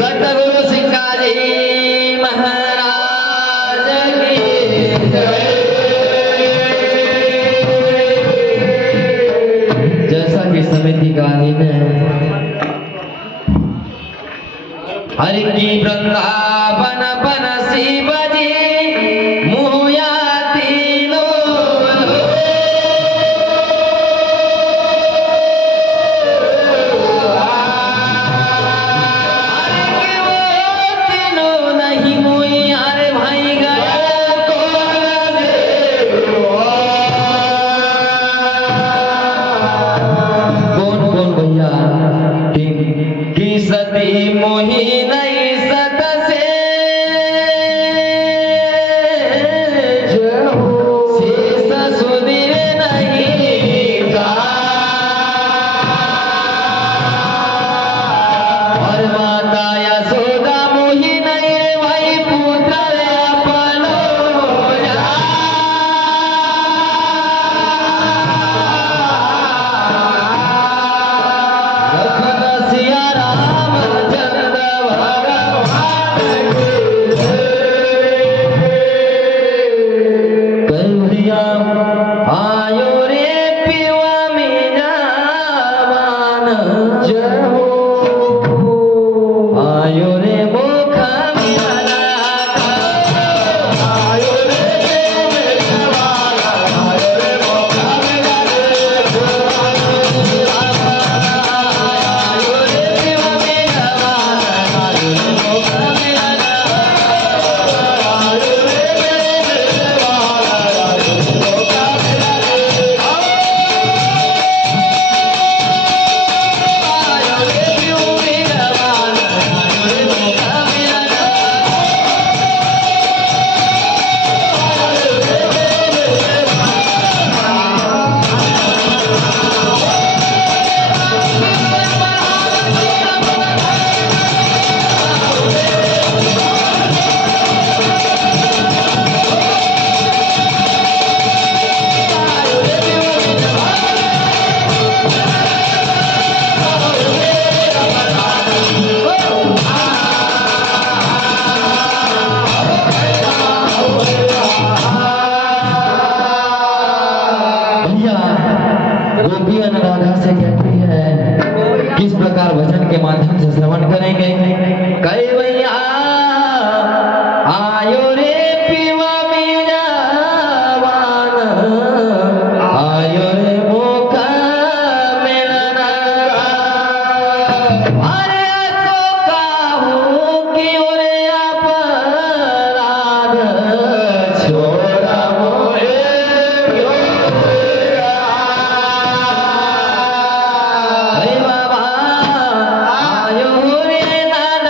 सतगुरु सिंगाजी महाराज की जैसा कि समिति का दिन है, हरि की वृंदावन बनसी बजी मुया तीनों नहीं मुई अरे भाई गया कौन कौन भैया की सती मोही नहीं सत से शेष सुधीर नहीं का और माता यशोदा मोही नहीं भाई पुत्र अपनो लखन सिया रामचंद्र करुणिया आयो रे पिवा में जावान जय हो आयो रे मुख मिला आयो रे गोपियां राधा से कहती है, किस प्रकार भजन के माध्यम से श्रवण करेंगे। कई भैया आयो रे पिवा मीरावान आयो रे मुख मिलना अरे तो कहूँ कि रे अपराध छोड़ा मोहे हरे बाबा आयो रे नाना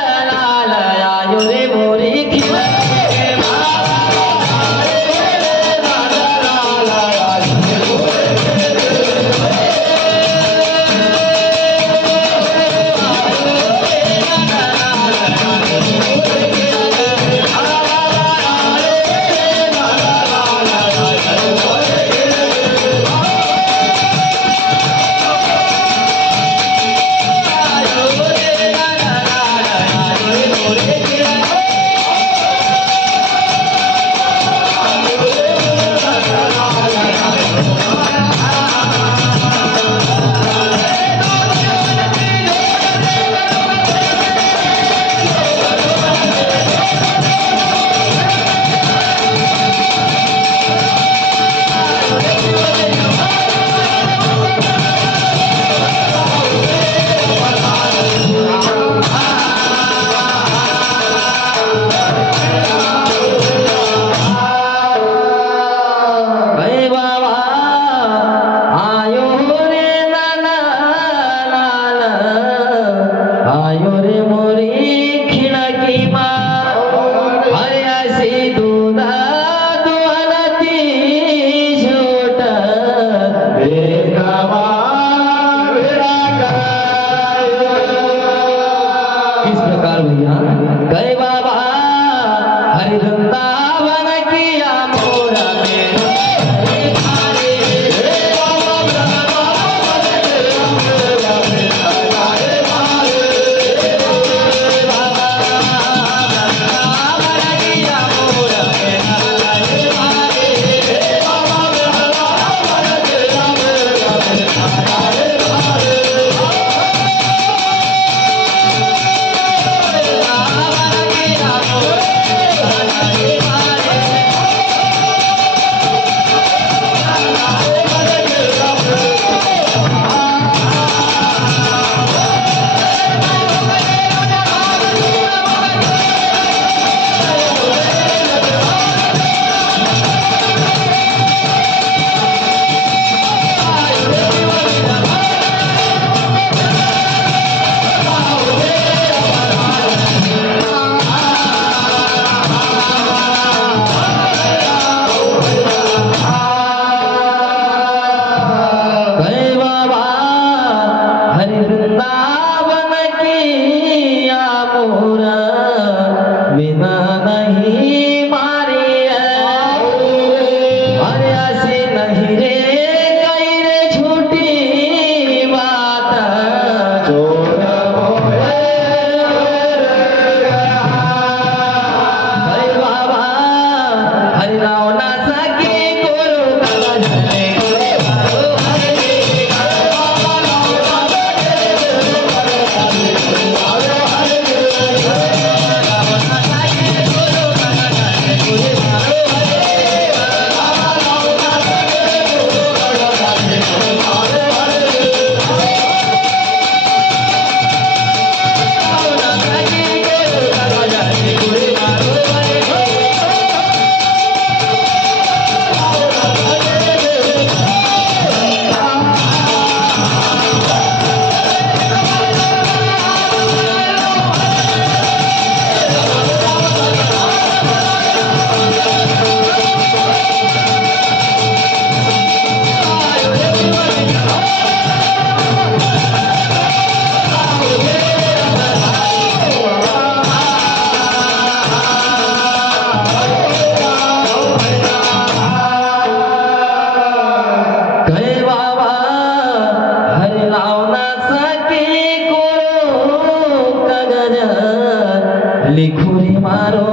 लिखुरी मारो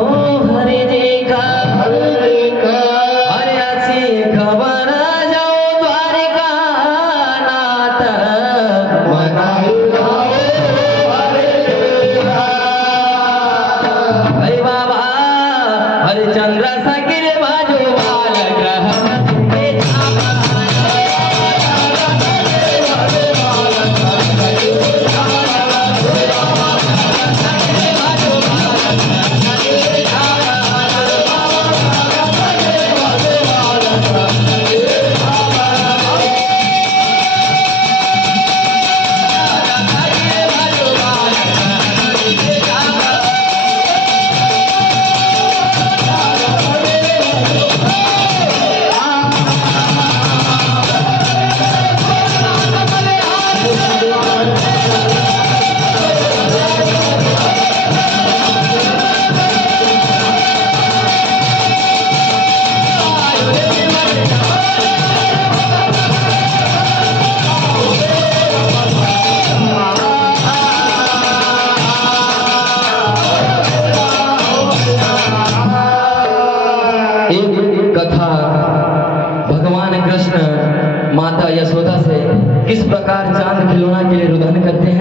हरि जी का अरे अच्छी खबर जाओ द्वारिका नाथ हरे बाबा हरिचंद्र सकिर बाजू बाल ग्रह कथा भगवान कृष्ण माता यशोदा से किस प्रकार चांद खिलौना के लिए रुदन करते हैं।